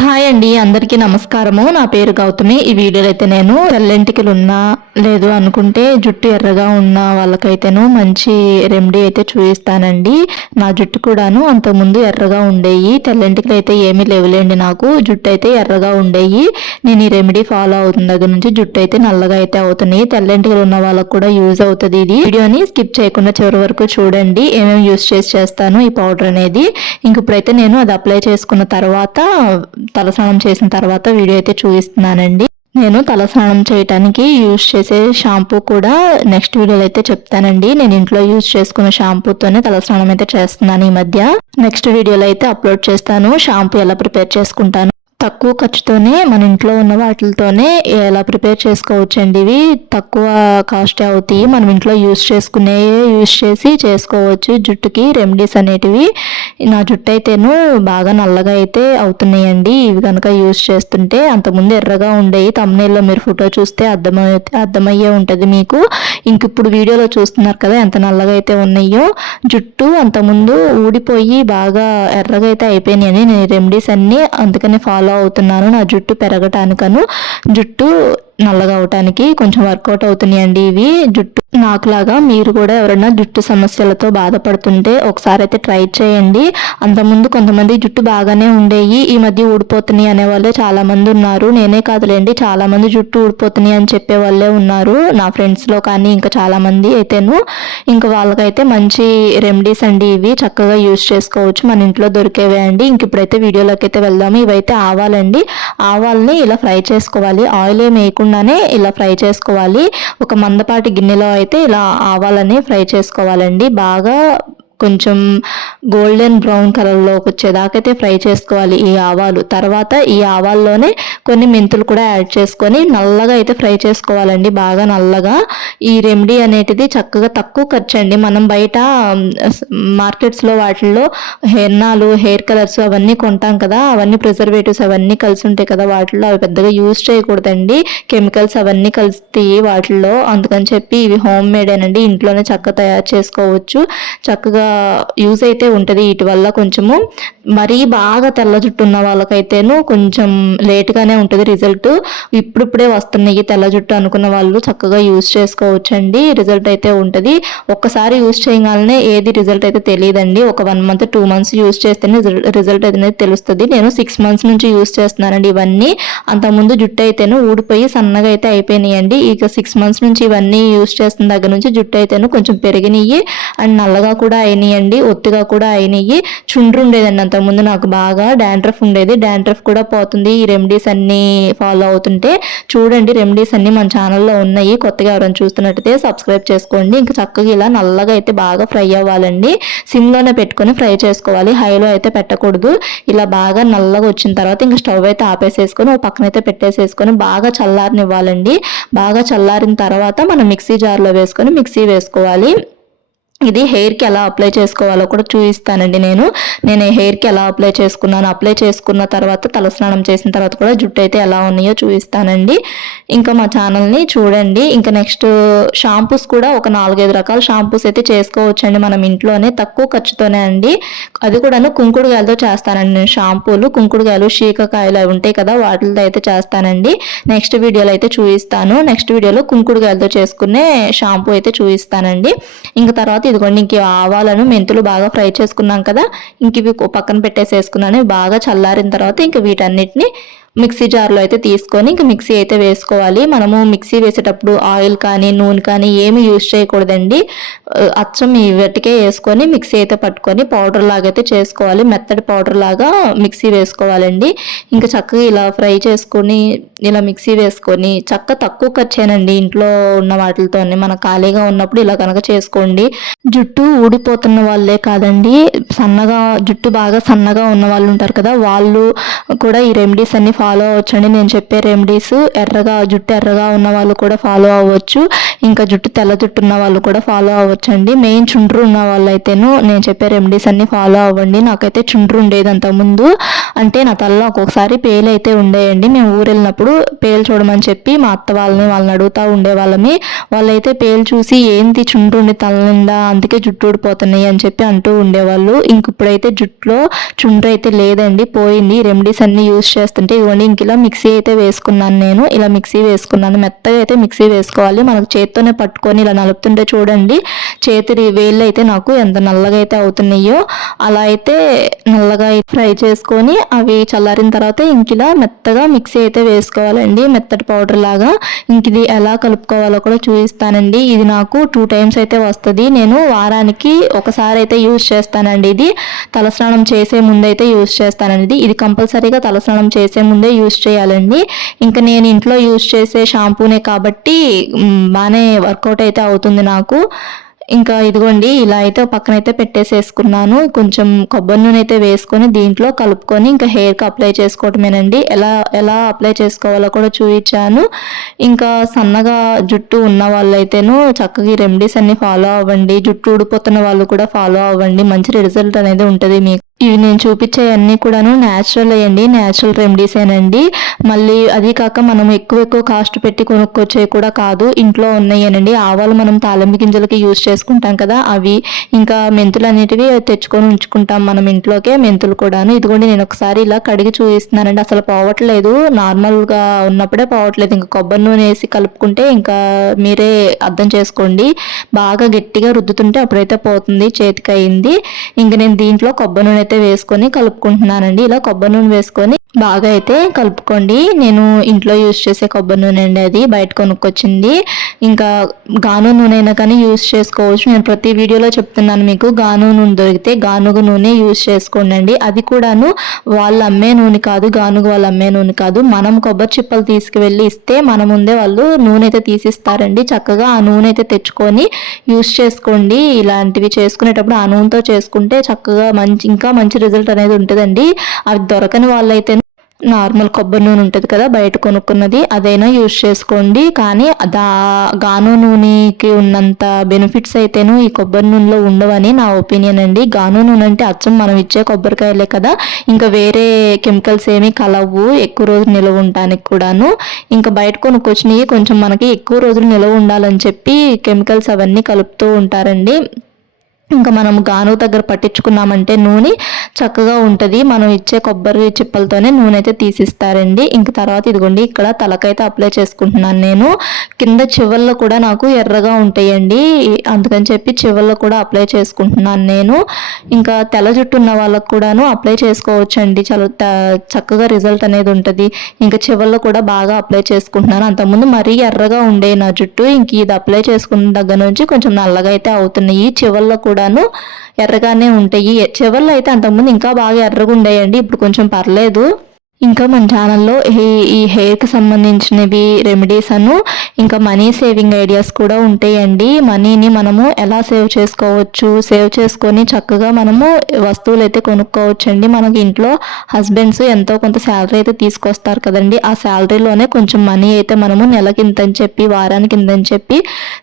Hi అండి అందరికీ నమస్కారము. నా పేరు గౌతమి. ఈ వీడియోలో అయితే నేను తెల్లంటికలు ఉన్నా లేదు అనుకుంటే జుట్టు ఎర్రగా ఉన్న వాళ్ళకైతేను మంచి రెమెడీ అయితే చూపిస్తానండి. నా జుట్టు కూడాను అంతకుముందు ఎర్రగా ఉండేవి తెల్లంటికలు అయితే ఏమీ లేవులేండి నాకు. జుట్టు అయితే ఎర్రగా ఉండేవి నేను ఈ రెమెడీ ఫాలో అవుతున్న దగ్గర నుంచి జుట్టు అయితే నల్లగా అయితే అవుతున్నాయి. తెల్లంటికలు ఉన్న వాళ్ళకు కూడా యూజ్ అవుతుంది ఇది. వీడియోని స్కిప్ చేయకుండా చివరి వరకు చూడండి. ఏమేమి యూజ్ చేసి చేస్తాను ఈ పౌడర్ అనేది. ఇంక ఇప్పుడైతే నేను అది అప్లై చేసుకున్న తర్వాత తలస్నానం చేసిన తర్వాత వీడియో అయితే చూపిస్తున్నానండి. నేను తలస్నానం చేయడానికి యూజ్ చేసే షాంపూ కూడా నెక్స్ట్ వీడియోలో అయితే చెప్తానండి. నేను ఇంట్లో యూజ్ చేసుకున్న షాంపూతోనే తలస్నానం అయితే చేస్తున్నాను ఈ మధ్య. నెక్స్ట్ వీడియోలో అయితే అప్లోడ్ చేస్తాను. షాంపూ ఎలా ప్రిపేర్ చేసుకుంటాను తక్కువ ఖర్చుతోనే మన ఇంట్లో ఉన్న వాటితోనే ఎలా ప్రిపేర్ చేసుకోవచ్చండి? ఇవి తక్కువ కాస్ట్ అవుతాయి మనం ఇంట్లో యూస్ చేసుకునే యూస్ చేసి చేసుకోవచ్చు. జుట్టుకి రెమెడీస్ అనేటివి నా జుట్టు అయితేను బాగా నల్లగా అయితే అవుతున్నాయండి. ఇవి కనుక యూస్ చేస్తుంటే అంతకుముందు ఎర్రగా ఉండేవి తమ్నేల్లో మీరు ఫోటో చూస్తే అర్థమై అర్థమయ్యే ఉంటుంది మీకు. ఇంక ఇప్పుడు వీడియోలో చూస్తున్నారు కదా ఎంత నల్లగా అయితే ఉన్నాయో. జుట్టు అంతకుముందు ఊడిపోయి బాగా ఎర్రగా అయితే అయిపోయినాయని నేను రెమెడీస్ అన్నీ అందుకని ఫాలో అవుతున్నాను నా జుట్టు పెరగటానికను జుట్టు నల్లగా అవటానికి కొంచెం వర్కౌట్ అవుతున్నాయండి ఇవి. జుట్టు నాకులాగా మీరు కూడా ఎవరైనా జుట్టు సమస్యలతో బాధపడుతుంటే ఒకసారి అయితే ట్రై చేయండి. అంతకుముందు కొంతమంది జుట్టు బాగానే ఉండేవి ఈ మధ్య ఊడిపోతున్నాయి అనే వాళ్ళే ఉన్నారు. నేనే కాదులేండి చాలామంది జుట్టు ఊడిపోతున్నాయి అని చెప్పే వాళ్ళే ఉన్నారు. నా ఫ్రెండ్స్లో కానీ ఇంకా చాలామంది అయితేను. ఇంకా వాళ్ళకైతే మంచి రెమెడీస్ అండి ఇవి. చక్కగా యూజ్ చేసుకోవచ్చు. మన ఇంట్లో దొరికేవే అండి. ఇంక ఇప్పుడైతే వీడియోలోకి అయితే వెళ్దాము. ఇవైతే ఆవాలండి. ఆవాల్ని ఇలా ఫ్రై చేసుకోవాలి. ఆయిల్ ఏం వేయకుండానే ఇలా ఫ్రై చేసుకోవాలి. ఒక మందపాటి గిన్నెలో అయితే అయితే ఇలా ఆవాలని ఫ్రై చేసుకోవాలండి. బాగా కొంచెం గోల్డెన్ బ్రౌన్ కలర్లోకి వచ్చేదాకైతే ఫ్రై చేసుకోవాలి ఈ ఆవాలు. తర్వాత ఈ ఆవాల్లోనే కొన్ని మెంతులు కూడా యాడ్ చేసుకొని నల్లగా అయితే ఫ్రై చేసుకోవాలండి. బాగా నల్లగా. ఈ రెమెడీ అనేటిది చక్కగా తక్కువ ఖర్చు అండి. మనం బయట మార్కెట్స్లో వాటిల్లో హెన్నాలు హెయిర్ కలర్స్ అవన్నీ కొంటాం కదా. అవన్నీ ప్రిజర్వేటివ్స్ అవన్నీ కలిసి ఉంటాయి కదా వాటిల్లో. అవి పెద్దగా యూజ్ చేయకూడదండి. కెమికల్స్ అవన్నీ కలుస్తాయి వాటిల్లో. అందుకని చెప్పి ఇవి హోమ్ మేడేనండి ఇంట్లోనే చక్కగా తయారు చేసుకోవచ్చు. చక్కగా యూజ్ అయితే ఉంటుంది. వీటి వల్ల కొంచెము మరీ బాగా తెల్ల జుట్టు ఉన్న వాళ్ళకైతేను కొంచెం లేట్గానే ఉంటుంది రిజల్ట్ ఇప్పుడిప్పుడే వస్తున్నాయి తెల్ల జుట్టు అనుకున్న వాళ్ళు చక్కగా యూజ్ చేసుకోవచ్చు అండి రిజల్ట్ అయితే ఉంటుంది. ఒక్కసారి యూజ్ చేయగానే ఏది రిజల్ట్ అయితే తెలియదండి. ఒక one month two months use చేస్తేనే రిజల్ట్ అనేది తెలుస్తుంది. నేను సిక్స్ మంత్స్ నుంచి యూజ్ చేస్తున్నానండి ఇవన్నీ. అంతకుముందు జుట్టు అయితేను ఊడిపోయి సన్నగా అయితే అయిపోయినాయండి. ఇక సిక్స్ మంత్స్ నుంచి ఇవన్నీ యూజ్ చేస్తున్న దగ్గర నుంచి జుట్టు అయితేను కొంచెం పెరిగినాయి. అండ్ నల్లగా కూడా అయినాయండి. ఒత్తిగా కూడా అయినాయి. చుండ్రు ఉండేదండి అంతకుముందు నాకు బాగా డాండ్రఫ్ ఉండేది. డాండ్రఫ్ కూడా పోతుంది. ఈ రెమెడీస్ అన్నీ ఫాలో అవుతుంటే చూడండి రెమెడీస్ అన్నీ మన ఛానల్లో ఉన్నాయి. కొత్తగా ఎవరైనా చూస్తున్నట్టయితే సబ్స్క్రైబ్ చేసుకోండి. ఇంకా చక్కగా ఇలా నల్లగా అయితే బాగా ఫ్రై అవ్వాలండి. సిమ్లోనే పెట్టుకొని ఫ్రై చేసుకోవాలి. హైలో అయితే పెట్టకూడదు. ఇలా బాగా నల్లగా వచ్చిన తర్వాత ఇంకా స్టవ్ అయితే ఆపేసేసుకొని ఓ పక్కన అయితే పెట్టేసేసుకొని బాగా చల్లారనివ్వాలండి. బాగా చల్లారిన తర్వాత మనం మిక్సీ జార్లో వేసుకొని మిక్సీ వేసుకోవాలి. ఇది హెయిర్కి ఎలా అప్లై చేసుకోవాలో కూడా చూపిస్తానండి నేను. నేను హెయిర్కి ఎలా అప్లై చేసుకున్నాను అప్లై చేసుకున్న తర్వాత తలస్నానం చేసిన తర్వాత కూడా జుట్టు అయితే ఎలా ఉన్నాయో చూపిస్తానండి. ఇంకా మా ఛానల్ని చూడండి. ఇంకా నెక్స్ట్ షాంపూస్ కూడా ఒక నాలుగైదు రకాల షాంపూస్ అయితే చేసుకోవచ్చండి మనం ఇంట్లోనే. తక్కువ ఖర్చుతోనే అండి. అది కూడాను కుంకుడుగాయలతో చేస్తానండి నేను షాంపూలు. కుంకుడుగాయలు శీకకాయలు అవి ఉంటాయి కదా వాటితో అయితే చేస్తానండి. నెక్స్ట్ వీడియోలో అయితే చూపిస్తాను. నెక్స్ట్ వీడియోలో కుంకుడుగాయలతో చేసుకునే షాంపూ అయితే చూపిస్తానండి. ఇంకా తర్వాత ఇదిగోండి ఇంక ఆవాలను మెంతులు బాగా ఫ్రై చేసుకున్నాం కదా ఇంక ఇవి పక్కన పెట్టేసేసుకున్నాను. బాగా చల్లారిన తర్వాత ఇంక వీటన్నిటిని మిక్సీ జార్లో అయితే తీసుకొని ఇంక మిక్సీ అయితే వేసుకోవాలి. మనము మిక్సీ వేసేటప్పుడు ఆయిల్ కానీ నూనె కానీ ఏమి యూజ్ చేయకూడదండి. అచ్చం ఈ వెటికే వేసుకొని మిక్సీ అయితే పట్టుకొని పౌడర్ లాగా అయితే చేసుకోవాలి. మెత్తడి పౌడర్ లాగా మిక్సీ వేసుకోవాలండి. ఇంకా చక్కగా ఇలా ఫ్రై చేసుకొని ఇలా మిక్సీ వేసుకొని చక్క తక్కువ ఖర్చేనండి ఇంట్లో ఉన్న వాటితోనే. మన ఖాళీగా ఉన్నప్పుడు ఇలా కనుక చేసుకోండి. జుట్టు ఊడిపోతున్న వాళ్ళే కాదండి. సన్నగా జుట్టు బాగా సన్నగా ఉన్న వాళ్ళు ఉంటారు కదా వాళ్ళు కూడా ఈ రెమెడీస్ అన్ని ఫాలో ఫాలో అవ్వచ్చండి. నేను చెప్పే రెమెడీస్ ఎర్రగా జుట్టు ఎర్రగా ఉన్న వాళ్ళు కూడా ఫాలో అవ్వచ్చు. ఇంకా జుట్టు తెల్ల జుట్టు ఉన్న వాళ్ళు కూడా ఫాలో అవ్వచ్చండి. మెయిన్ చుండ్రు ఉన్న వాళ్ళు అయితేను నేను చెప్పే రెమెడీస్ అన్ని ఫాలో అవ్వండి. నాకైతే చుండ్రు ఉండేది అంతకుముందు. అంటే నా తలలో ఒక్కొక్కసారి పేలు అయితే ఉండేయండి. మేము ఊరు వెళ్ళినప్పుడు పేలు చూడమని చెప్పి మా అత్త వాళ్ళని వాళ్ళని అడుగుతూ ఉండేవాళ్ళమి. వాళ్ళైతే పేలు చూసి ఏంటి చుండ్రుండి తల నిండా? అందుకే జుట్టు ఊడిపోతున్నాయి అని చెప్పి అంటూ ఉండేవాళ్ళు. ఇంక ఇప్పుడైతే జుట్టులో చుండ్రు అయితే లేదండి పోయింది. రెమెడీస్ అన్ని యూస్ చేస్తుంటే ఇవ్వండి ఇంక ఇలా మిక్సీ అయితే వేసుకున్నాను నేను. ఇలా మిక్సీ వేసుకున్నాను. మెత్తగా అయితే మిక్సీ వేసుకోవాలి. మనకు చేత్తోనే పట్టుకొని ఇలా నలుపుతుంటే చూడండి. చేతి వేళ్ళు అయితే నాకు ఎంత నల్లగా అయితే అవుతున్నాయో అలా అయితే నల్లగా ఫ్రై చేసుకొని అవి చల్లారిన తర్వాత ఇంక ఇలా మెత్తగా మిక్సీ అయితే వేసుకోవాలండి. మెత్తటి పౌడర్ లాగా ఇంక ఇది ఎలా కలుపుకోవాలో కూడా చూపిస్తానండి. ఇది నాకు టూ టైమ్స్ అయితే వస్తుంది. నేను వారానికి ఒకసారి అయితే యూజ్ చేస్తానండి ఇది. తలస్నానం చేసే ముందైతే యూజ్ చేస్తానండి ఇది. కంపల్సరీగా తలస్నానం చేసే ముందే యూజ్ చేయాలండి. ఇంకా నేను ఇంట్లో యూజ్ చేసే షాంపూనే కాబట్టి బాగానే వర్కౌట్ అయితే అవుతుంది నాకు. ఇంకా ఇదిగోండి ఇలా అయితే పక్కన అయితే పెట్టేసేసుకున్నాను. కొంచెం కొబ్బరి నూనె అయితే వేసుకొని దీంట్లో కలుపుకొని ఇంకా హెయిర్కి అప్లై చేసుకోవటమేనండి. ఎలా ఎలా అప్లై చేసుకోవాలో కూడా చూపించాను ఇంకా సన్నగా జుట్టు ఉన్న వాళ్ళైతేను చక్కగా ఈ రెమెడీస్ అన్ని ఫాలో అవ్వండి. జుట్టు ఊడిపోతున్న వాళ్ళు కూడా ఫాలో అవ్వండి. మంచి రిజల్ట్ అనేది ఉంటుంది మీకు. ఇవి నేను చూపించే అన్నీ కూడాను న్యాచురల్ అయ్యండి న్యాచురల్ రెమెడీసేనండి మళ్ళీ అది కాక మనం ఎక్కువ ఎక్కువ కాస్ట్ పెట్టి కొనుక్కొచ్చే కూడా కాదు ఇంట్లో ఉన్నాయనండి ఆవాలు మనం తాలింపు గింజలకి యూజ్ చేసుకుంటాం కదా అవి ఇంకా మెంతులు అనేటివి తెచ్చుకొని ఉంచుకుంటాం మనం ఇంట్లోకే మెంతులు కూడాను. ఇదిగోండి నేను ఒకసారి ఇలా కడిగి చూపిస్తున్నానండి. అసలు పోవట్లేదు. నార్మల్గా ఉన్నప్పుడే పోవట్లేదు. ఇంకా కొబ్బరి నూనె వేసి కలుపుకుంటే ఇంకా మీరే అర్థం చేసుకోండి. బాగా గట్టిగా రుద్దుతుంటే అప్పుడైతే పోతుంది చేతికి అయింది. ఇంక నేను దీంట్లో కొబ్బరి నూనె అయితే వేసుకొని కలుపుకుంటున్నానండి. ఇలా కొబ్బరి నూనె వేసుకొని బాగా అయితే కలుపుకోండి. నేను ఇంట్లో యూజ్ చేసే కొబ్బరి నూనె అండి అది. బయట కొనుక్కొచ్చింది. ఇంకా గాను నూనె అయినా కానీ యూజ్ చేసుకోవచ్చు. నేను ప్రతి వీడియోలో చెప్తున్నాను మీకు. గాను నూనె దొరికితే గానుగ నూనె యూస్ చేసుకోండి అది కూడాను వాళ్ళు అమ్మే నూనె కాదు గానుగ వాళ్ళు అమ్మే నూనె కాదు. మనం కొబ్బరి చిప్పలు తీసుకువెళ్ళి ఇస్తే మన ముందే వాళ్ళు నూనె అయితే తీసిస్తారండి. చక్కగా ఆ నూనె అయితే తెచ్చుకొని యూస్ చేసుకోండి. ఇలాంటివి చేసుకునేటప్పుడు ఆ నూనెతో చేసుకుంటే చక్కగా మంచి ఇంకా మంచి రిజల్ట్ అనేది ఉంటుందండి. అవి దొరకని వాళ్ళైతే నార్మల్ కొబ్బరి నూనె ఉంటుంది కదా బయట కొనుక్కున్నది అదైనా యూజ్ చేసుకోండి. కానీ దా గాను నూనెకి ఉన్నంత బెనిఫిట్స్ అయితేను ఈ కొబ్బరి నూనెలో ఉండవని నా ఒపీనియన్ అండి. గాను నూనె అంటే అచ్చం మనం ఇచ్చే కొబ్బరికాయలే కదా. ఇంకా వేరే కెమికల్స్ ఏమీ కలవు ఎక్కువ రోజులు నిలవ ఉండటానికి కూడాను. ఇంకా బయట కొనుక్కొచ్చినవి కొంచెం మనకి ఎక్కువ రోజులు నిలవ ఉండాలని చెప్పి కెమికల్స్ అవన్నీ కలుపుతూ ఉంటారండి. ఇంకా మనం గాను దగ్గర పట్టించుకున్నామంటే నూనె చక్కగా ఉంటుంది. మనం ఇచ్చే కొబ్బరి చిప్పలతోనే నూనె అయితే తీసిస్తారండి. ఇంక తర్వాత ఇదిగోండి ఇక్కడ తలకైతే అప్లై చేసుకుంటున్నాను నేను. కింద చివల్లో కూడా నాకు ఎర్రగా ఉంటాయండి. అందుకని చెప్పి చివల్లో కూడా అప్లై చేసుకుంటున్నాను నేను. ఇంకా తెల్ల జుట్టు ఉన్న వాళ్ళకు కూడాను అప్లై చేసుకోవచ్చండి. చాలా చక్కగా రిజల్ట్ అనేది ఉంటుంది. ఇంకా చివల్లో కూడా బాగా అప్లై చేసుకుంటున్నాను. అంతకుముందు మరీ ఎర్రగా ఉండే నా జుట్టు. ఇంక ఇది అప్లై చేసుకున్న దగ్గర నుంచి కొంచెం నల్లగా అయితే అవుతున్నాయి. చివల్లో కూడా కూడాను ఎర్రగానే ఉంటాయి. చివరిలో అయితే అంతకుముందు ఇంకా బాగా ఎర్రగా ఉండేయండి ఇప్పుడు కొంచెం పర్లేదు. ఇంకా మన ఛానల్లో ఈ ఈ హెయిర్కి సంబంధించినవి రెమెడీస్ అను ఇంకా మనీ సేవింగ్ ఐడియాస్ కూడా ఉంటాయండి. మనీని మనము ఎలా సేవ్ చేసుకోవచ్చు? సేవ్ చేసుకొని చక్కగా మనము వస్తువులు అయితే కొనుక్కోవచ్చు అండి మనకి ఇంట్లో హస్బెండ్స్ ఎంతో కొంత శాలరీ అయితే తీసుకొస్తారు కదండి. ఆ శాలరీలోనే కొంచెం మనీ అయితే మనము నెలకి ఇంతని చెప్పి వారానికి ఇంతని చెప్పి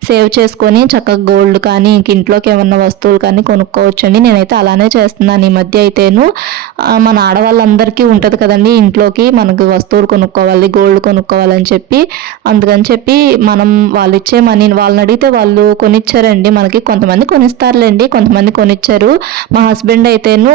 సేవ్ చేసుకొని చక్కగా గోల్డ్ కానీ ఇంక ఇంట్లోకి ఏమన్నా వస్తువులు కానీ కొనుక్కోవచ్చు అండి నేనైతే అలానే చేస్తున్నాను. ఈ మధ్య అయితేను మన ఆడవాళ్ళందరికీ ఉంటుంది కదండి. ఇంట్లోకి మనకు వస్తువులు కొనుక్కోవాలి గోల్డ్ కొనుక్కోవాలని చెప్పి అందుకని చెప్పి మనం వాళ్ళు ఇచ్చే మనీ వాళ్ళని అడిగితే వాళ్ళు కొనిచ్చారండి. మనకి కొంతమంది కొనిస్తారులేండి కొంతమంది కొనిచ్చారు. మా హస్బెండ్ అయితేను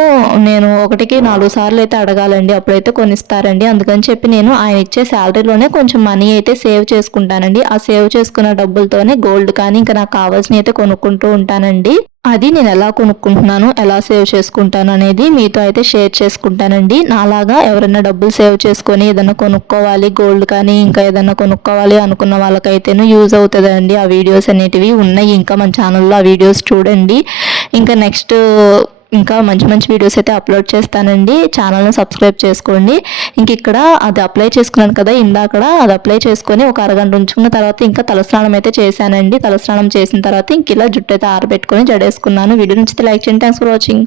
నేను ఒకటికి నాలుగు సార్లు అయితే అడగాలండి అప్పుడైతే కొనిస్తారండి. అందుకని చెప్పి నేను ఆయన ఇచ్చే శాలరీలోనే కొంచెం మనీ అయితే సేవ్ చేసుకుంటానండి. ఆ సేవ్ చేసుకున్న డబ్బులతోనే గోల్డ్ కానీ ఇంకా నాకు కావాల్సినవి అయితే కొనుక్కుంటూ ఉంటానండి. అది నేను ఎలా కొనుక్కుంటున్నాను ఎలా సేవ్ చేసుకుంటాను అనేది మీతో అయితే షేర్ చేసుకుంటానండి. నాలాగా ఎవరైనా డబ్బులు సేవ్ చేసుకొని ఏదైనా కొనుక్కోవాలి గోల్డ్ కానీ ఇంకా ఏదైనా కొనుక్కోవాలి అనుకున్న వాళ్ళకైతేనే యూజ్ అవుతుందండి ఆ వీడియోస్ అనేటివి ఉన్నాయి. ఇంకా మన ఛానల్లో ఆ వీడియోస్ చూడండి. ఇంకా నెక్స్ట్ ఇంకా మంచి మంచి వీడియోస్ అయితే అప్లోడ్ చేస్తానండి. ఛానల్ని సబ్స్క్రైబ్ చేసుకోండి. ఇంక ఇక్కడ అది అప్లై చేసుకున్నాను కదా ఇందాక అది అప్లై చేసుకొని ఒక అరగంట ఉంచుకున్న తర్వాత ఇంకా తలస్నానం అయితే చేశానండి. తలస్నానం చేసిన తర్వాత ఇంక ఇలా జుట్టు అయితే ఆరబెట్టుకొని జడేసుకున్నాను. వీడియో నుంచి లైక్ చేయండి. Thanks for watching